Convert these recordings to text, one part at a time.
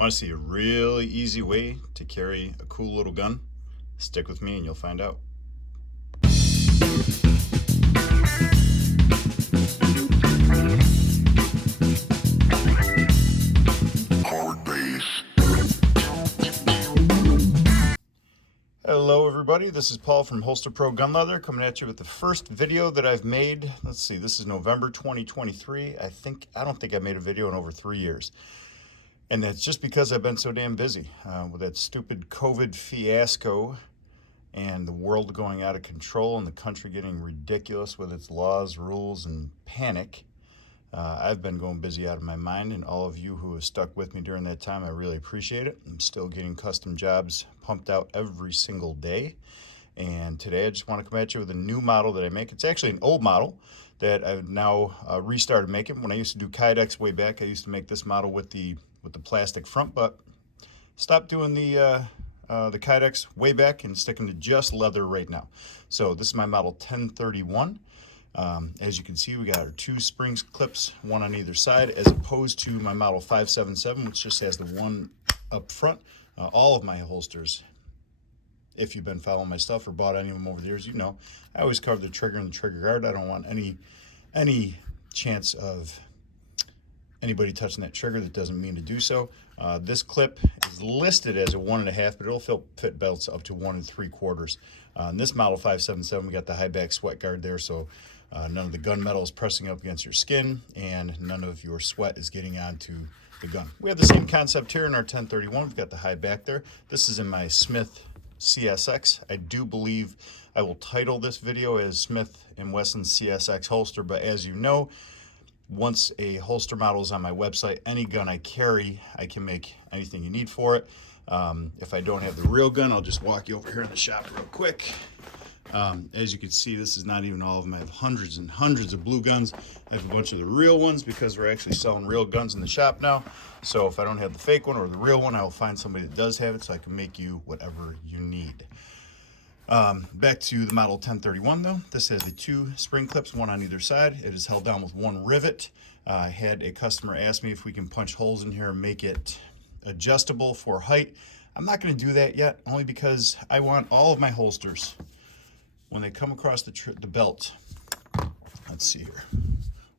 Want to see a really easy way to carry a cool little gun? Stick with me and you'll find out. Hello everybody, this is Paul from Holster Pro Gun Leather coming at you with the first video that I've made. Let's see, this is November 2023. I don't think I made a video in over 3 years. And that's just because I've been so damn busy with that stupid COVID fiasco and the world going out of control and the country getting ridiculous with its laws, rules, and panic. I've been going busy out of my mind, and all of you who have stuck with me during that time, I really appreciate it. I'm still getting custom jobs pumped out every single day. And today I just want to come at you with a new model that I make. It's actually an old model that I've now restarted making. When I used to do Kydex way back, I used to make this model with the plastic front, but stopped doing the Kydex way back and sticking to just leather right now. So this is my model 1031. As you can see, we got our 2 spring clips, one on either side, as opposed to my model 577, which just has the one up front. All of my holsters, if you've been following my stuff or bought any of them over the years, you know I always cover the trigger and the trigger guard. I don't want any chance of anybody touching that trigger that doesn't mean to do so. This clip is listed as a 1.5, but it'll fit belts up to 1 3/4. In this model 577, we got the high back sweat guard there, so none of the gunmetal is pressing up against your skin, and none of your sweat is getting onto the gun. We have the same concept here in our 1031. We've got the high back there. This is in my Smith CSX. I do believe I will title this video as Smith & Wesson CSX holster, but as you know, once a holster model is on my website, any gun I carry, I can make anything you need for it. If I don't have the real gun, I'll just walk you over here in the shop real quick. As you can see, this is not even all of them. I have hundreds and hundreds of blue guns. I have a bunch of the real ones because we're actually selling real guns in the shop now. So if I don't have the fake one or the real one, I will find somebody that does have it so I can make you whatever you need. Back to the model 1031 though. This has the 2 spring clips, one on either side. It is held down with 1 rivet. I had a customer ask me if we can punch holes in here and make it adjustable for height. I'm not going to do that yet, only because I want all of my holsters, when they come across the belt, let's see here,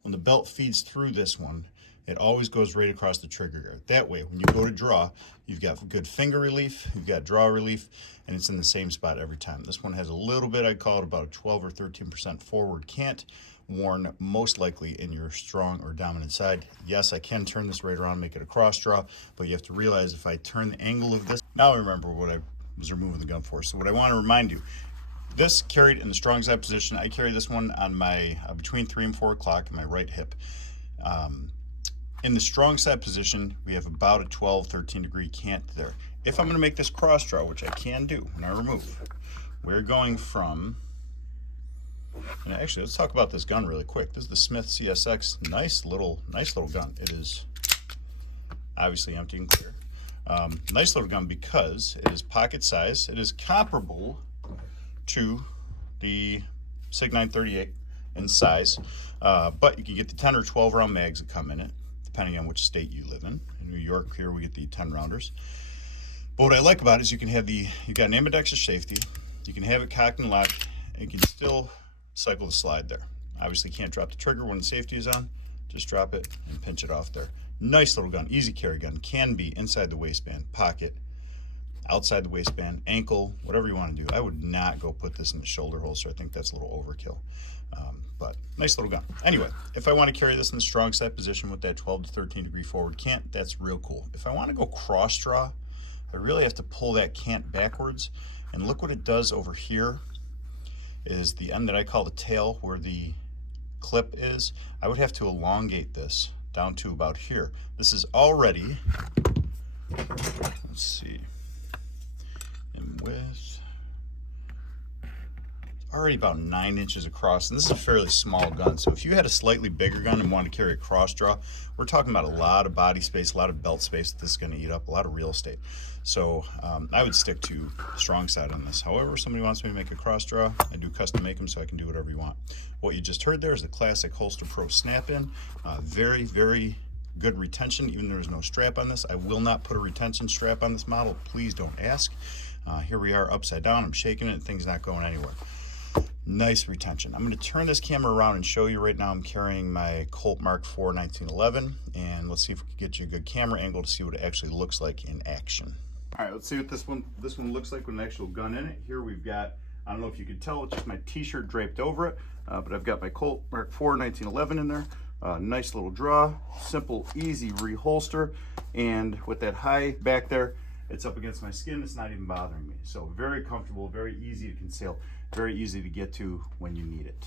when the belt feeds through this one, it always goes right across the trigger guard. That way, when you go to draw, you've got good finger relief, you've got draw relief, and it's in the same spot every time. This one has a little bit, I'd call it about a 12 or 13% forward cant, worn most likely in your strong or dominant side. Yes, I can turn this right around, make it a cross draw, but you have to realize if I turn the angle of this, now I remember what I was removing the gun for. So what I want to remind you, this carried in the strong side position. I carry this one on my between 3 and 4 o'clock in my right hip. In the strong side position, we have about a 12, 13 degree cant there. If I'm going to make this cross draw, which I can do when I remove, we're going from, and actually let's talk about this gun really quick. This is the Smith CSX, nice little gun. It is obviously empty and clear. Nice little gun because it is pocket size. It is comparable to the Sig 938 in size, but you can get the 10 or 12 round mags that come in it, depending on which state you live in. In New York, here we get the 10 rounders. But what I like about it is you got an ambidextrous safety, you can have it cocked and locked, and you can still cycle the slide there. Obviously can't drop the trigger when the safety is on, just drop it and pinch it off there. Nice little gun, easy carry gun, can be inside the waistband, pocket, outside the waistband, ankle, whatever you want to do. I would not go put this in the shoulder holster. I think that's a little overkill. But nice little gun. Anyway, if I want to carry this in the strong side position with that 12 to 13 degree forward cant, that's real cool. If I want to go cross draw, I really have to pull that cant backwards. And look what it does over here is the end that I call the tail, where the clip is. I would have to elongate this down to about here. This is already, let's see, in width, already about 9 inches across, and this is a fairly small gun. So if you had a slightly bigger gun and wanted to carry a cross draw, we're talking about a lot of body space, a lot of belt space that this is going to eat up, a lot of real estate. So I would stick to strong side on this. However, if somebody wants me to make a cross draw, I do custom make them so I can do whatever you want. What you just heard there is the classic Holster Pro snap-in. Very, very good retention, even though there's no strap on this. I will not put a retention strap on this model. Please don't ask. Here we are upside down. I'm shaking it and things not going anywhere. Nice retention. I'm going to turn this camera around and show you. Right now I'm carrying my Colt Mark IV 1911, and let's see if we can get you a good camera angle to see what it actually looks like in action. All right, let's see what this one looks like with an actual gun in it. Here we've got, I don't know if you can tell, it's just my t-shirt draped over it, but I've got my Colt Mark IV 1911 in there. Nice little draw, simple, easy reholster, and with that high back there, it's up against my skin. It's not even bothering me. So very comfortable, very easy to conceal, very easy to get to when you need it.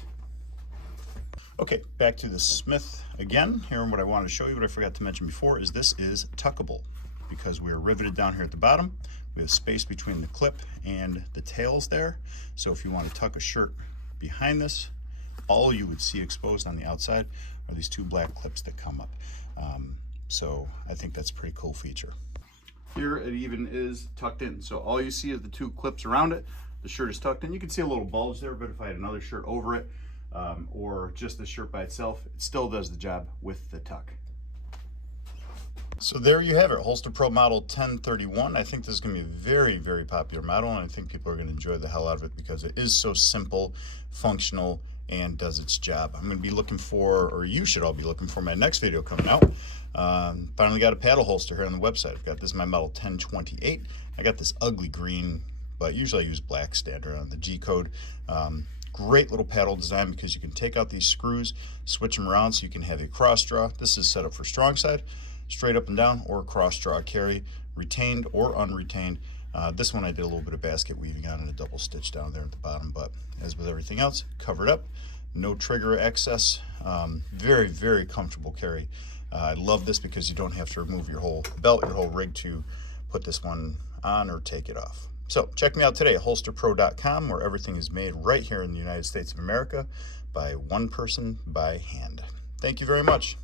Okay, back to the Smith again. Here, and what I wanted to show you, what I forgot to mention before, is this is tuckable, because we are riveted down here at the bottom. We have space between the clip and the tails there. So if you want to tuck a shirt behind this, all you would see exposed on the outside are these two black clips that come up. So I think that's a pretty cool feature. Here it even is tucked in. So all you see is the two clips around it. The shirt is tucked in. You can see a little bulge there, but if I had another shirt over it, or just the shirt by itself, it still does the job with the tuck. So there you have it, Holster Pro model 1031. I think this is going to be a very, very popular model, and I think people are going to enjoy the hell out of it because it is so simple, functional, and does its job. I'm going to be looking for, or you should all be looking for, my next video coming out. Finally got a paddle holster here on the website. I've got this is my model 1028. I got this ugly green, but usually I use black standard on the G code. Great little paddle design because you can take out these screws, switch them around so you can have a cross draw. This is set up for strong side, straight up and down, or cross draw carry, retained or unretained. This one I did a little bit of basket weaving on and a double stitch down there at the bottom, but as with everything else, covered up, no trigger excess. Very, very comfortable carry. I love this because you don't have to remove your whole belt, your whole rig to put this one on or take it off. So check me out today at holsterpro.com, where everything is made right here in the United States of America by one person by hand. Thank you very much.